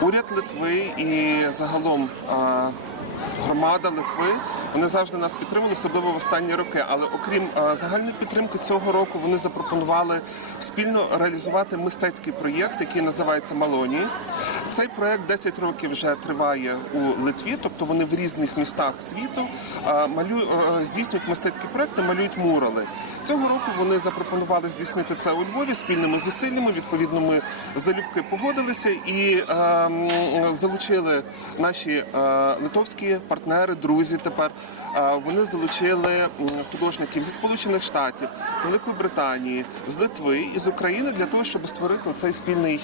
Уряд Литви і загалом громада Литви вони завжди нас підтримували, особливо в останні роки. Але окрім загальної підтримки цього року, вони запропонували спільно реалізувати мистецький проєкт, який називається Малоні. Цей проєкт 10 років вже триває у Литві, тобто вони в різних містах світу а, малю, здійснюють мистецькі проекти, малюють мурали. Цього року вони запропонували здійснити це у Львові спільними зусиллями. Відповідно, ми залюбки погодилися і е, залучили наші е, литовські партнери, друзі. Тепер Е, вони залучили художників зі Сполучених Штатів, з Великої Британії, з Литви і з України для того, щоб створити цей спільний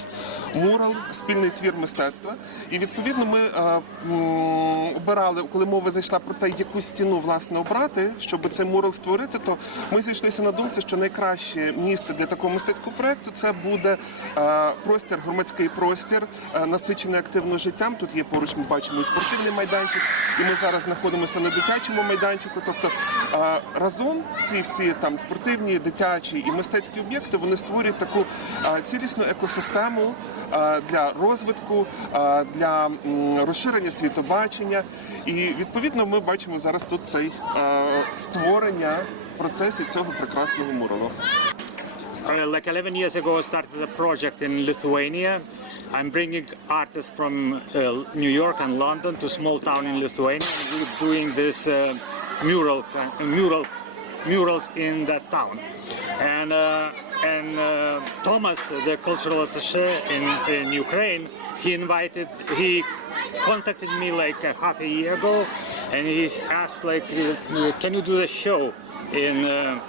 мурал, спільний твір мистецтва. І відповідно ми е, обирали, коли мова зайшла про те, яку стіну власне обрати, щоб цей мурал створити, то ми зійшлися на думці, що найкраще місце для такого мистецького проекту це буде е, простір, громадський простір, е, насичений активно життям. Тут є поруч, ми бачимо і спортивний майданчик, і ми зараз знаходимося на дитячому майданчику. Тобто е, разом ці всі там спортивні, дитячі і мистецькі об'єкти вони створюють таку е, цілісну екосистему е, для розвитку, для розширення світобачення. І відповідно ми бачимо зараз тут цей створення в процесі цього прекрасного муралу. Uh, like 11 years ago, I started a project in Lithuania. I'm bringing artists from uh, New York and London to small town in Lithuania. We're doing this uh, mural, uh, mural, murals in that town. And uh, and uh, Thomas, the cultural attaché in, in Ukraine, he invited, he contacted me like half a year ago, and he's asked like, can you do the show in?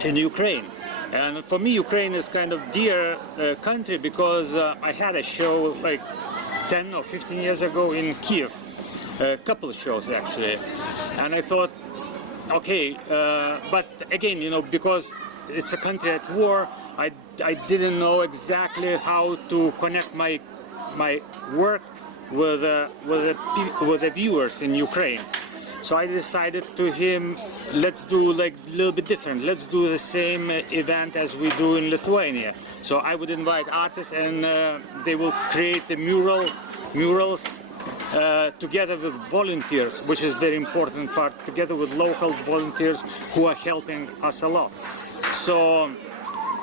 In Ukraine. And for me, Ukraine is kind of dear uh, country because uh, I had a show like 10 or 15 years ago in Kiev, a couple of shows actually, and I thought, okay, uh, but again, you know, because it's a country at war, I, I didn't know exactly how to connect my my work with uh, with the, with the viewers in Ukraine. So I decided to him, let's do like a little bit different. Let's do the same uh, event as we do in Lithuania. So I would invite artists, and uh, they will create the mural murals uh, together with volunteers, which is very important part. Together with local volunteers who are helping us a lot. So.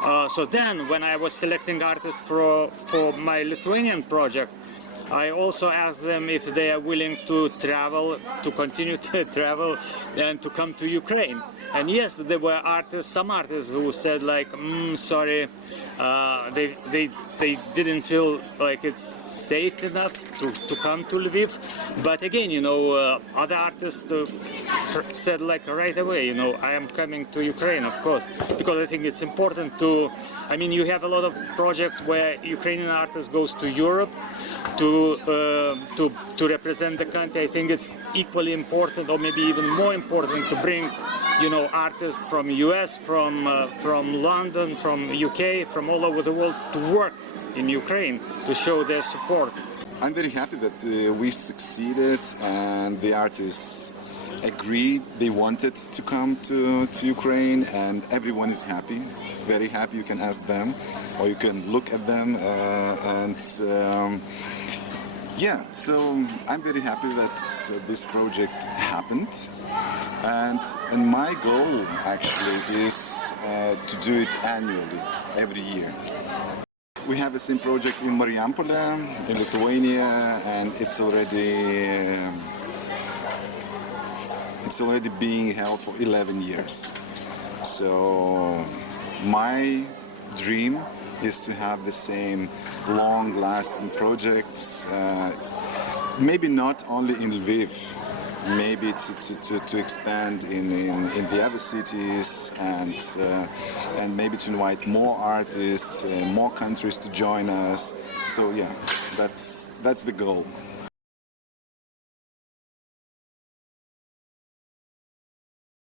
Uh, so then, when I was selecting artists for for my Lithuanian project, I also asked them if they are willing to travel, to continue to travel, and to come to Ukraine. And yes, there were artists, some artists who said like, mm, "Sorry, uh, they they they didn't feel like it's safe enough to, to come to Lviv." But again, you know, uh, other artists uh, said like right away, you know, I am coming to Ukraine, of course, because I think it's important to. I mean, you have a lot of projects where Ukrainian artists goes to Europe to uh, to to represent the country. I think it's equally important, or maybe even more important, to bring, you know, artists from US, from uh, from London, from UK, from all over the world to work in Ukraine to show their support. I'm very happy that uh, we succeeded and the artists agreed they wanted to come to, to Ukraine and everyone is happy, very happy. You can ask them or you can look at them uh, and um, yeah, so I'm very happy that uh, this project happened and, and my goal actually is uh, to do it annually, every year. We have the same project in Marijampolė, in Lithuania, and it's already um, it's already being held for 11 years. So my dream is to have the same long-lasting projects. Uh, maybe not only in Lviv, maybe to, to, to, to expand in, in, in the other cities and uh, and maybe to invite more artists, uh, more countries to join us. So yeah, that's that's the goal.